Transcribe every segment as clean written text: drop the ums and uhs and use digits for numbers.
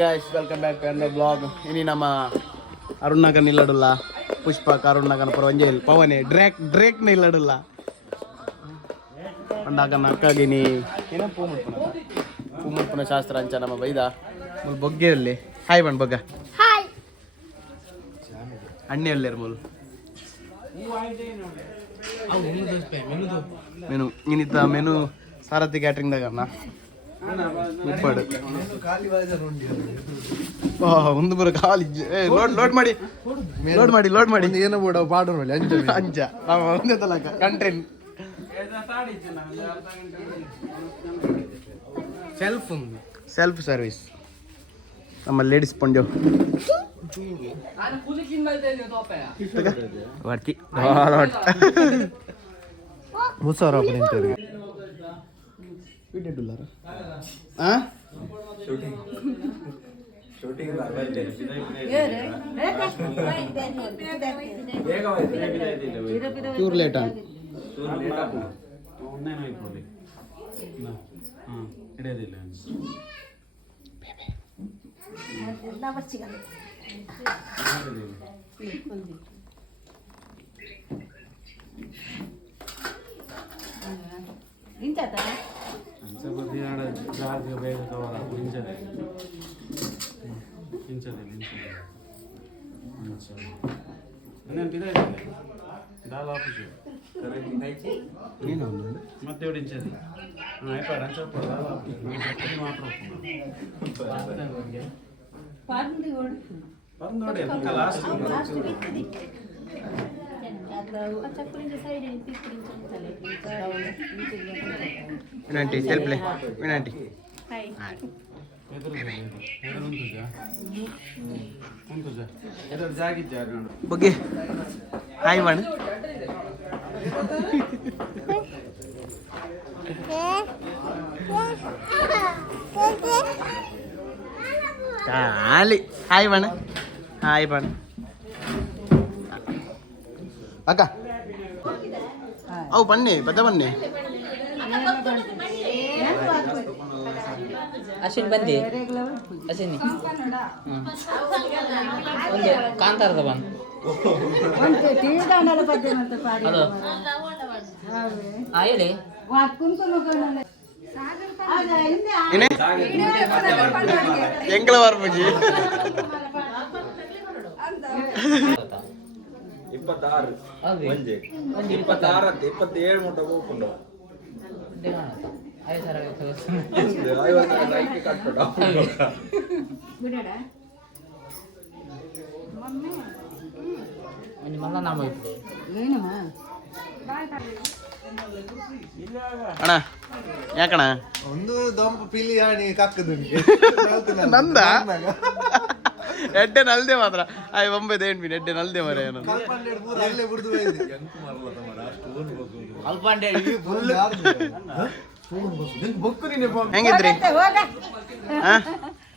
Guys, welcome back to another vlog. Ini nama Arunakan niladulla, Pushpa Arunakan Perwanjil, Pawane, Drake niladulla. Pandakan akka gini. Ini pumut puna shastra anca nama baida. Mul bogge alle. Hi ban baga. Hi. Anne aller mul. Menu ini ta menu Sarati catering daga na. ಮುಪ್ಪಡು ಒಂದು ಬರ ಖಾಲಿ load ಮಾಡಿ ಏನೋ ಬೋಡ ಪಾಡು ನೋಡಿ ಅಂಚ ಒಂದೇ ತಲಕ content self service ನಮ್ಮ ಲೇಡೀಸ್ ಪಂಜೋ ವಾಡ್ಕಿ ಮುಸಾರ ನಿಂತವ್ರಿಗೆ ಬಿಟ್ಟಿಲ್ಲ ಚೂರು ಲೇಟ್ ಮತ್ತೆ ವಿನಾಂಟಿ ಸೆಲ್ಫ್ಲೆ ವಿನಾಂಟಿ ಬಗ್ಗೆ ಹಾಯ್ ಮಾಡು ಖಾಲಿ ಹಾಯ್ ಬಣ್ಣ ಹಾಯ್ ಬಣ್ಣ ಅಕ್ಕ ಅವು ಬನ್ನಿ ಬದ್ದ ಬನ್ನಿ ಅಶ್ವಿನಿ ಬಂದಿ ಅಶ್ವಿನಿ ಒಂದು ಕಾಂತಾರದ ಬನ್ ಅದು ಹೇಳಿ ಎಂಗಳ ಬರ್ಬಜಿ 26 27 ಮುಟ್ಟ ಹೋಗ್ಕೊಂಡು ಮಲ್ಲ ನಾಮ ಅಣ್ಣ ಯಾಕಣ್ಣ ಒಂದು ದೊಂಪ ಪಿಲಿ ಆಣಿ ಕಕ್ಕದು ನಂದ ಎಡ್ಡೆ ನಲ್ದೆ ಮಾತ್ರ ಆಯ್ ಒಂಬೈದು ಏನ್ ಎಡ್ಡೆ ನಲ್ದೆ ಮರ ಏನೋ ಹೆಂಗಿದ್ರಿ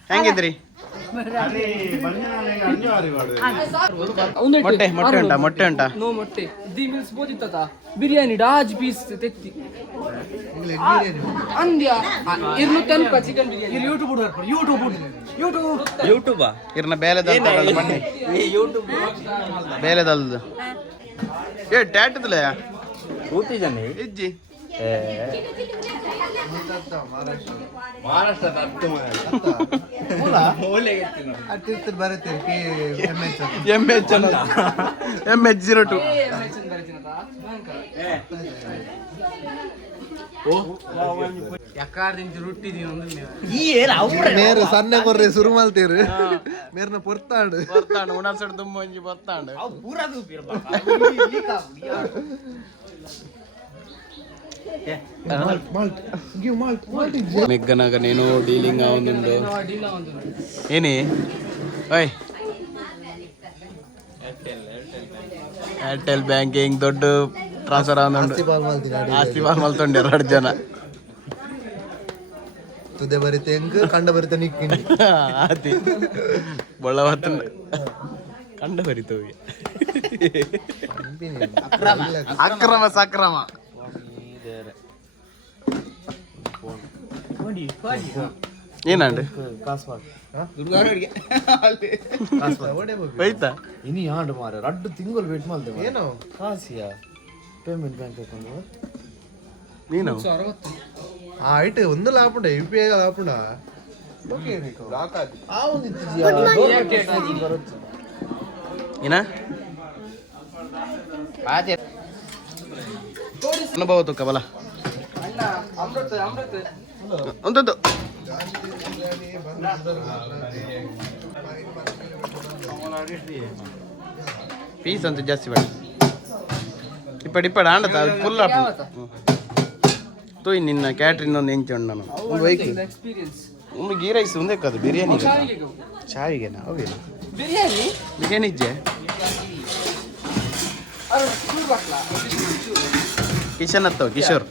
ಹೆಂಗಿದ್ರಿ ಮೊಟ್ಟೆ ಉಂಟಾ ನೋ ಮೊಟ್ಟೆ ದಿ ಮಿಲ್ಸ್ ಬೋದಿತ್ತ ಬಿರಿಯಾನಿ ಡಾಜ್ ಪೀಸ್ ತೆತ್ತಿ ಅಂದ್ಯ 210 ಚಿಕನ್ ಬಿರಿಯಾನಿ ಯೂಟ್ಯೂಬ್ ಇರ್ನ ಬೇಲೆದಲ್ದು ಬನ್ನಿ ಬೇಲೆದಲ್ದು ಏ ಟ್ಯಾಟದಲ್ಲ ಊಟಿ ಜನ ಇಜ್ಜಿ ಮಹಾರಾಷ್ಟ್ರ ಬರುತ್ತೆ MH02 ನೇರು ಸಣ್ಣ ಕೊರ್ರೆ ಶುರು ಮಾಡ್ತೀರಿ ಮೇರ್ನ ಪೊರ್ತಾಂಡು ಉಣಸಡ್ ತುಂಬ ಒಂಜಿ ಬರ್ತಾಂಡು ಮೆಗ್ಗನಾಗ ನೀನು ಡೀಲಿಂಗ್ ಅವನುಂಡು ಏನೇ ಓಯ್ ಏರ್ಟೆಲ್ ಬ್ಯಾಂಕಿಂಗ್ ದೊಡ್ಡ ಟ್ರಾನ್ಸ್ಫರ್ ಅವನುಂಡು ಆಸ್ತಿ ಪಾಲ್ ಮಲ್ತೊಂಡು 2 ಜನ ತುದೆ ಬರುತ್ತೆ ಹೆಂಗ್ ಕಂಡ ಬರುತ್ತೆ ನಿಕ್ಕಿಂಡಿ ಆತಿ ಬೊಳ್ಳ ಬರ್ತಂಡು ಕಂಡ ಬರಿತೋವಿ ಅಕ್ರಮ ಸಕ್ರಮ ಏನಂಡು ಹೋಯ್ತಾ ಇನಿ ಆಂಡ್ ಮಾರ 2 ತಿಂಗಳು ವೇಟ್ ಮಾಡ್ದೆ ಏನೋ ಕಾಸಿಯಾ ಪೇಮೆಂಟ್ ಬ್ಯಾಂಕ್ ಅಕೌಂಟ್ ನೀನು ಆಯ್ತು ಒಂದು ಲಾಪುಂಡ UPI ಲಾಪುಂಡ ಏನ ಅನುಭವ ತುಕ್ಕ ಬಲ ಒಂದೊಂದು ಪೀಸ್ ಅಂತ ಜಾಸ್ತಿ ಬೇಡ ಇಪ್ಪಡಿ ಆಂಡತ ಫುಲ್ ತೋಯ್ ನಿನ್ನ ಕ್ಯಾಟ್ರಿನ್ ಒಂದು ಎಂಚು ನಾನು ಒಂದು ಬೈಕ್ ಒಮ್ಮೆ ಗೀ ರೈಸ್ ಒಂದೇ ಕದು ಬಿರಿಯಾನಿ ಚಾವಿಗೆನಾ ಅವೇನು ಬಿರಿಯಾನಿ ಇಜ್ಜೆ ಕಿಶನ್ ಹತ್ತವ ಕಿಶೋರ್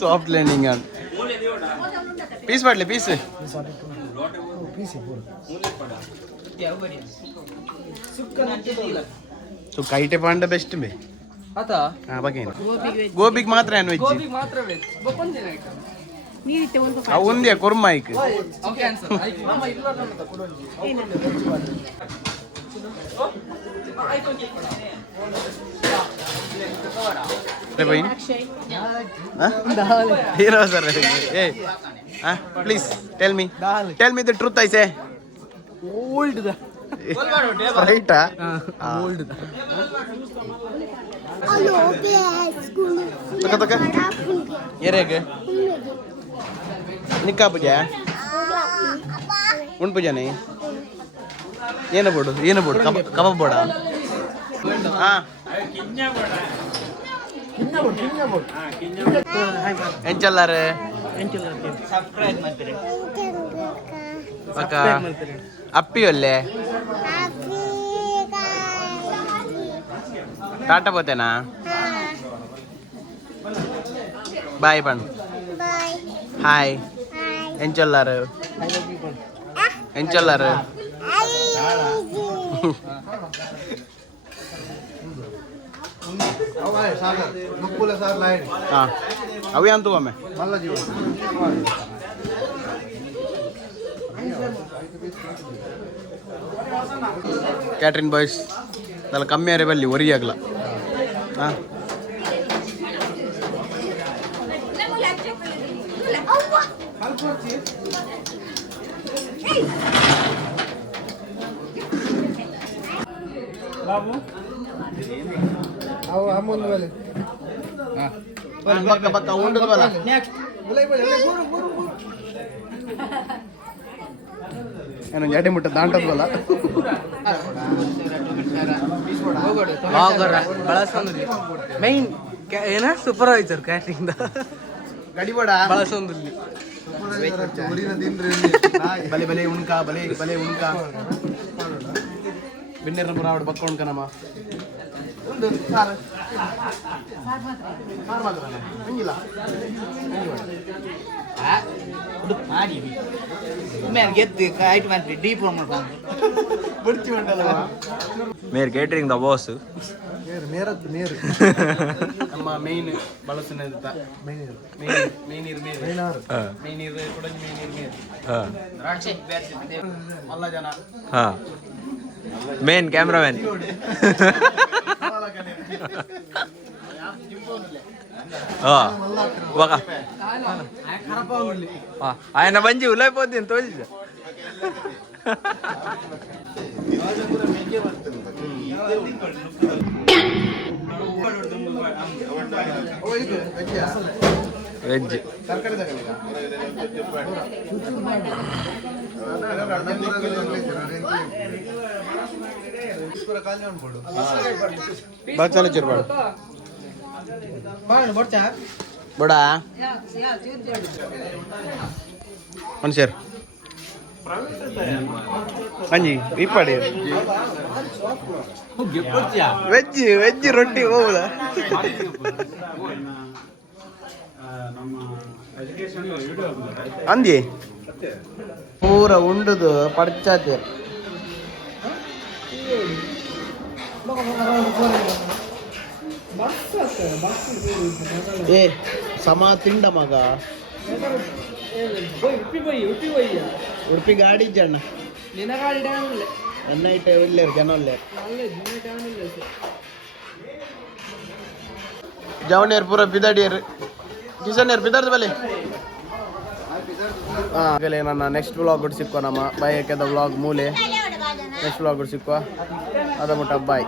ಸಾಫ್ಟ್ ಲ್ಯಾಂಡಿಂಗ್ ಪೀಸ್ ಮಾಡ್ಲಿ ಪೀಸ್ ಸುಕ್ಕ ಐಟೆ ಪಾಂಡ ಬೆಸ್ಟ್ ಬೇ ಆತಾ ಬಗೇನು ಗೋಬಿಗೆ ಮಾತ್ರ ಏನು ವೆಜ್ ಗೋಬಿಗೆ ಮಾತ್ರ ವೆಜ್ ಬಕೊಂದಿನ ಐಟಮ್ ಅವು ಒಂದೇ ಕುರ್ಮಾಯಿಕ್ ಓಕೆ ಆನ್ಸರ್ ಮಾಮ ಇಲ್ಲ ಅಂತ ಕೊಡೋಣ ಹೀರೋ ಸರ್ ಏ please tell me the truth I say old the ರೈಟಾ ಓಲ್ಡ್ ದ ತಕ ತಕ ಎರೆಗೆ ನಿಕ್ಕಾ ಪೂಜೆ ಉಣ್ ಪೂಜಾನೆ ಏನು ಬೋಡು ಕಬಾಬ್ ಬೋಡ ಹಾ ಎಂಚಲ್ಲಾರೆ ಅಕ್ಕ ಅಪ್ಪಿ ಒಲ್ಲೆ ಟಾಟಾ పోతేనా బాయ్ పండు హాయ్ ఎంచొల్లారు అవి అంత అమ్మే ಕ್ಯಾಟ್ರಿನ್ ಬಾಯ್ಸ್ ಅದೆಲ್ಲ ಕಮ್ಮಿ ಅರೆ ಬಲ್ಲಿ ಒರಿ ಆಗಲ್ಲ ಹಾಂ ಪಕ್ಕ ಪಕ್ಕ ಉಂಡದ ಬಲ ಏನು ಜಡಿ ಮುಟ್ಟ ದಾಂಟದ ಬಲ ಮೈನ್ ಏನ ಸೂಪರ್ವೈಸರ್ ಕ್ಯಾಟ್ರಿಂಗ್ ಗಡಿಬೋಡ ಬಳಸೊಂದಿಲ್ಲ ಬಲೆ ಬಲೆ ಉಣ್ಕ ಬಲೆ ಉಣ್ಕ ಬಿನ್ನೆರ ಪುರ ಅವಡು ಬಕ್ಕ ಉಣ್ಕನಮ್ಮ ಒಂದು ಸಾರು ಮಾತ್ರ ಹಂಗಿಲ್ಲ ಮೇರ್ ಕೇಟರಿಂಗ್ ದ ಬಾಸ್ ನಮ್ಮ ಮೇನ್ ಬಳಸಿನ ಅಲ್ಲ ಜನ ಮೇನ್ ಕ್ಯಾಮ್ರಾಮನ್ ఆయన మంచి ఉలైపోతుంది తోలి వెజ్ ಬಚ್ಚಲ ಚಿರ್ಬಾಡು ಬಡಾ ಮನುಷ್ಯರ್ ಅಂಜಿ ಇಪ್ಪಡಿ ವೆಜ್ ರೊಟ್ಟಿ ಹೋಗುದ ನಮ್ಮ ಅಂದಿ ಪೂರ ಉಂಡುದು ಪಡ್ಚಾತೆ ಏ ಸಮ ತಿಂಡ ಮಗ ಉಡುಪಿ ಗಾಡಿ ಜಣ್ಣ ಎನ್ನ ಇಟ್ಟ ಒಳ್ಳೆಯರು ಜನ ಒಳ್ಳೆಯರು ಜವಣಿಯರು ಪೂರ ಬಿದಾಡಿಯರು ಕಿಶನ್ಯರು ಬಿದಾರ್ದ ಬಲೆ ಆಗಲೇ ನನ್ನ ನೆಕ್ಸ್ಟ್ ವ್ಲಾಗ್ ಕೊಟ್ಟು ಸಿಕ್ಕುವ ನಮ್ಮ ಬಾಯಕೆದ ವ್ಲಾಗ್ ಮೂಲೆ ನೆಕ್ಸ್ಟ್ ವ್ಲಾಗ್ ಕೊಟ್ಟು ಸಿಕ್ಕುವ ಅದ ಮುಟ್ಟ ಬಾಯ್